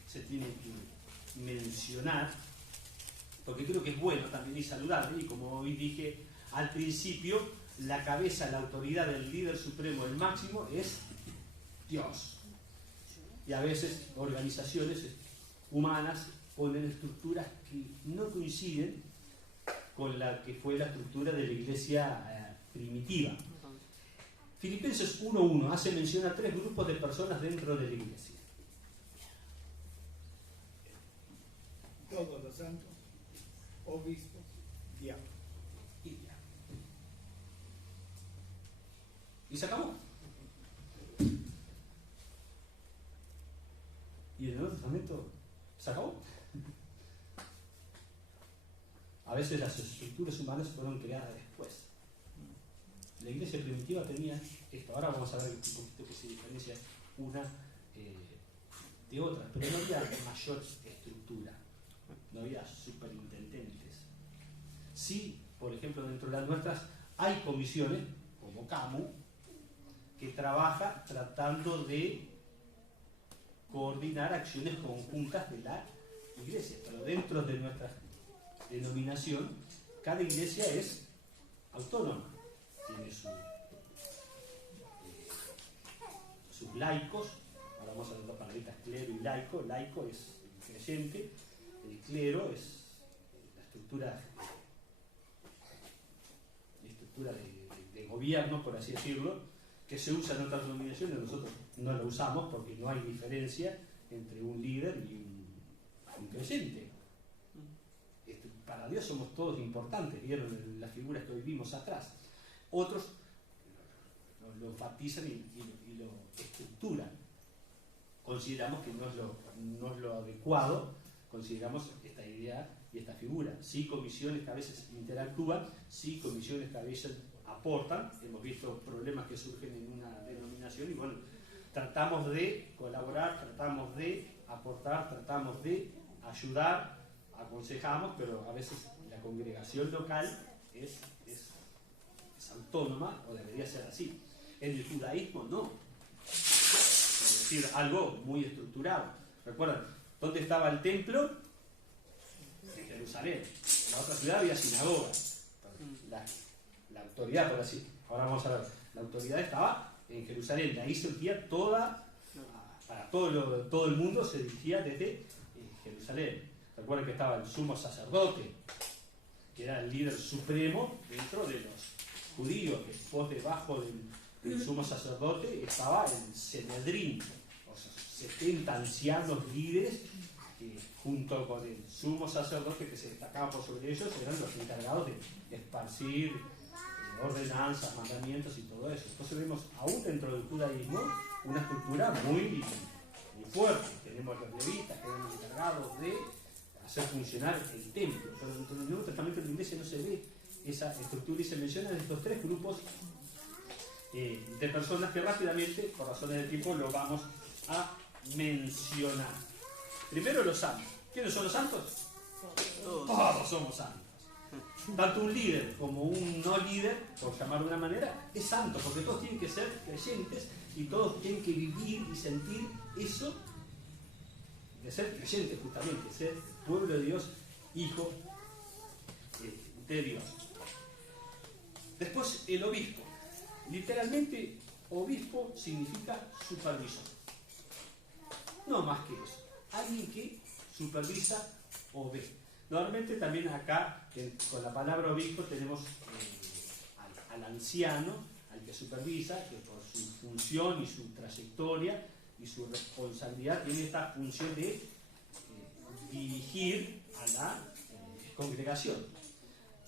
se tiene que mencionar, porque creo que es bueno también y saludable, y como hoy dije al principio, la cabeza, la autoridad del líder supremo, el máximo, es Dios. Y a veces organizaciones humanas ponen estructuras que no coinciden con la que fue la estructura de la iglesia primitiva. Filipenses 1.1 hace mención a 3 grupos de personas dentro de la iglesia. Todos los santos, obispos, diáconos. Y se acabó. Y en el Nuevo Testamento se acabó. A veces las estructuras humanas fueron creadas después. La iglesia primitiva tenía esto. Ahora vamos a ver un poquito que se diferencia una de otra, pero no había mayor estructura, no había superintendentes. Sí, por ejemplo, dentro de las nuestras hay comisiones, como CAMU, que trabaja tratando de coordinar acciones conjuntas de la iglesia, pero dentro de nuestra denominación, cada iglesia es autónoma, tiene sus laicos. Ahora vamos a ver las palabritas clero y laico. Laico es el creyente, el clero es la estructura de gobierno, por así decirlo, que se usa en otras denominaciones. Nosotros no lo usamos porque no hay diferencia entre un líder y un creyente. Para Dios somos todos importantes, vieron las figuras que hoy vimos atrás. Otros lo enfatizan y lo estructuran. Consideramos que no es lo adecuado, consideramos esta idea y esta figura. Sí, comisiones que a veces interactúan, sí, comisiones que a veces aportan. Hemos visto problemas que surgen en una denominación y bueno, tratamos de colaborar, tratamos de aportar, tratamos de ayudar, aconsejamos, pero a veces la congregación local es autónoma, o debería ser así. En el judaísmo no. Es decir, algo muy estructurado. ¿Recuerdan? ¿Dónde estaba el templo? En Jerusalén. En la otra ciudad había sinagoga. La autoridad, por así. Ahora vamos a ver. La autoridad estaba en Jerusalén. De ahí surgía para todo el mundo se dirigía desde Jerusalén. Recuerden que estaba el sumo sacerdote, que era el líder supremo dentro de los judíos, que después debajo del sumo sacerdote estaba el Sanedrín, o sea, 70 ancianos líderes que junto con el sumo sacerdote que se destacaba por sobre ellos eran los encargados de esparcir ordenanzas, mandamientos y todo eso. Entonces vemos aún dentro del judaísmo una estructura muy fuerte. Tenemos los levitas que eran encargados de hacer funcionar el templo, pero dentro del Nuevo Testamento de la iglesia no se ve esa estructura y se mencionan estos tres grupos de personas que rápidamente, por razones de tiempo, lo vamos a mencionar. Primero los santos. ¿Quiénes son los santos? Todos somos santos. Tanto un líder como un no líder, por llamarlo de una manera, es santo, porque todos tienen que ser creyentes y todos tienen que vivir y sentir eso de ser creyentes, justamente, ser pueblo de Dios, hijo de Dios. Después el obispo. Literalmente, obispo significa supervisor. No más que eso. Alguien que supervisa o ve. Normalmente también acá, con la palabra obispo, tenemos al anciano, al que supervisa, que por su función y su trayectoria y su responsabilidad tiene esta función de dirigir a la congregación.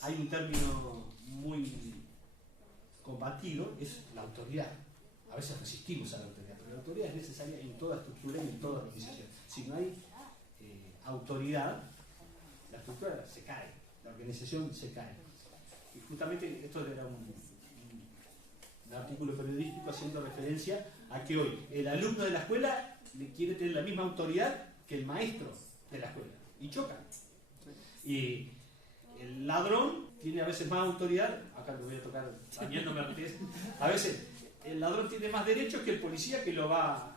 Hay un término muy combatido, es la autoridad. A veces resistimos a la autoridad, pero la autoridad es necesaria en toda estructura y en toda organización. Si no hay autoridad, la estructura se cae, la organización se cae. Y justamente esto era un artículo periodístico haciendo referencia a que hoy el alumno de la escuela le quiere tener la misma autoridad que el maestro de la escuela, y chocan. Y el ladrón tiene a veces más autoridad, acá lo voy a tocar bañándome antes, a veces el ladrón tiene más derechos que el policía que lo va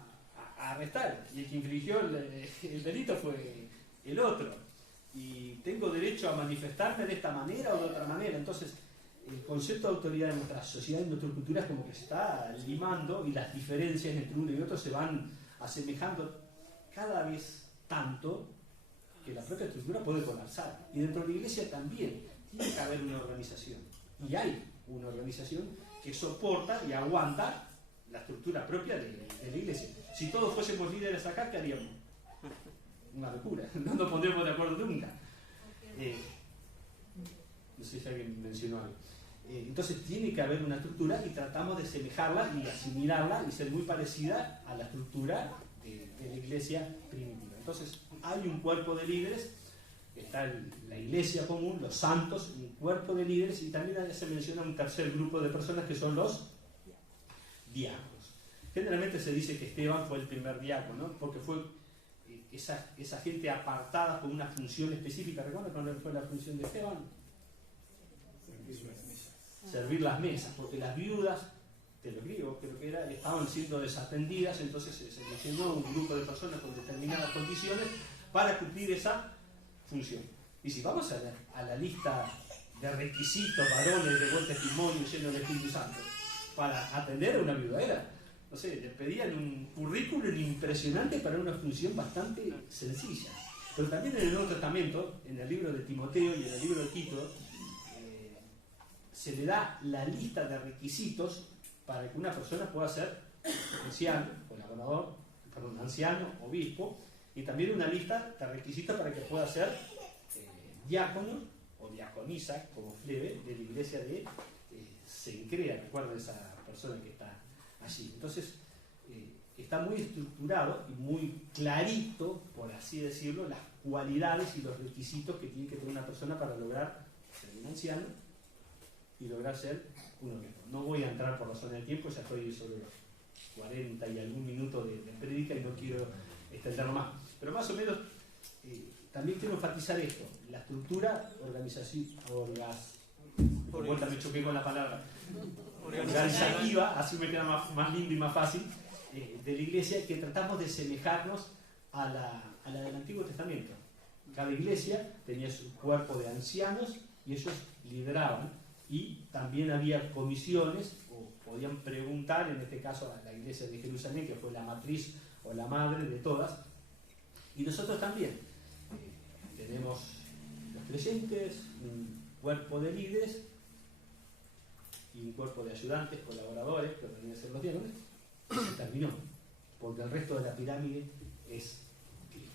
a arrestar, y el que infringió el delito fue el otro. Y tengo derecho a manifestarme de esta manera o de otra manera. Entonces, el concepto de autoridad en nuestra sociedad, en nuestra cultura, es como que se está limando y las diferencias entre uno y otro se van asemejando cada vez tanto que la propia estructura puede colapsar. Y dentro de la iglesia también tiene que haber una organización. Y hay una organización que soporta y aguanta la estructura propia de la iglesia. Si todos fuésemos líderes acá, ¿qué haríamos? Una locura. No nos pondremos de acuerdo nunca. No sé si alguien mencionó algo. Entonces tiene que haber una estructura y tratamos de semejarla y asimilarla y ser muy parecida a la estructura de la iglesia primitiva. Entonces hay un cuerpo de líderes está la iglesia común, los santos, un cuerpo de líderes, y también se menciona un tercer grupo de personas que son los diáconos. Generalmente se dice que Esteban fue el primer diácono, porque fue esa gente apartada con una función específica. ¿Recuerdan cuál fue la función de Esteban? Servir las mesas, porque las viudas de los griegos, creo que era, estaban siendo desatendidas, entonces se seleccionó un grupo de personas con determinadas condiciones para cumplir esa función. Y si vamos a la lista de requisitos, varones de buen testimonio llenos del Espíritu Santo, para atender a una viuda era, no sé, le pedían un currículum impresionante para una función bastante sencilla. Pero también en el Nuevo Testamento, en el libro de Timoteo y en el libro de Tito, se le da la lista de requisitos para que una persona pueda ser anciano, colaborador, perdón, anciano, obispo, y también una lista de requisitos para que pueda ser diácono o diaconisa, como Fleve, de la iglesia de Cencrea. Recuerda esa persona que está allí. Entonces, está muy estructurado y muy clarito, por así decirlo, las cualidades y los requisitos que tiene que tener una persona para lograr ser un anciano y lograr ser un obispo. No voy a entrar por razón del tiempo, ya estoy sobre los 40 y algún minuto de prédica y no quiero extenderlo más. Pero más o menos, también quiero enfatizar esto, la estructura me choqué con la palabra, organizativa, así me queda más lindo y más fácil, de la iglesia, que tratamos de semejarnos a la del Antiguo Testamento. Cada iglesia tenía su cuerpo de ancianos y ellos lideraban, y también había comisiones, o podían preguntar, en este caso a la iglesia de Jerusalén, que fue la matriz o la madre de todas, y nosotros también tenemos los creyentes, un cuerpo de líderes y un cuerpo de ayudantes, colaboradores, que vendrían a ser los diáconos, y se terminó, porque el resto de la pirámide es Cristo.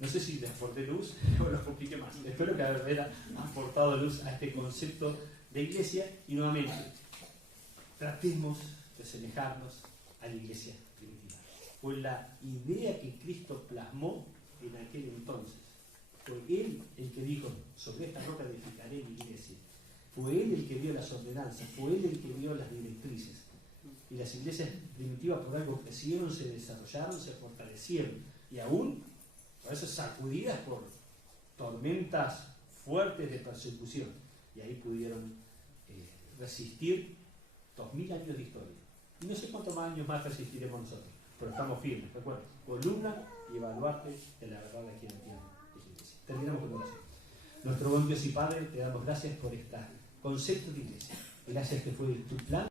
No sé si les aporté luz o los compliqué más. Espero que haber aportado luz a este concepto de iglesia, y nuevamente tratemos de semejarnos a la iglesia primitiva. Fue la idea que Cristo plasmó en aquel entonces. Fue Él el que dijo: sobre esta roca edificaré mi iglesia. Fue Él el que dio las ordenanzas, fue Él el que dio las directrices. Y las iglesias primitivas por algo crecieron, se desarrollaron, se fortalecieron, y aún a veces sacudidas por tormentas fuertes de persecución, y ahí pudieron resistir 2000 años de historia. Y no sé cuántos más años más resistiremos nosotros, pero estamos firmes. Recuerda, columna y baluarte de la verdad aquí en la tierra. Terminamos con la oración. Nuestro buen Dios y Padre, te damos gracias por este concepto de iglesia. Gracias que fue tu plan.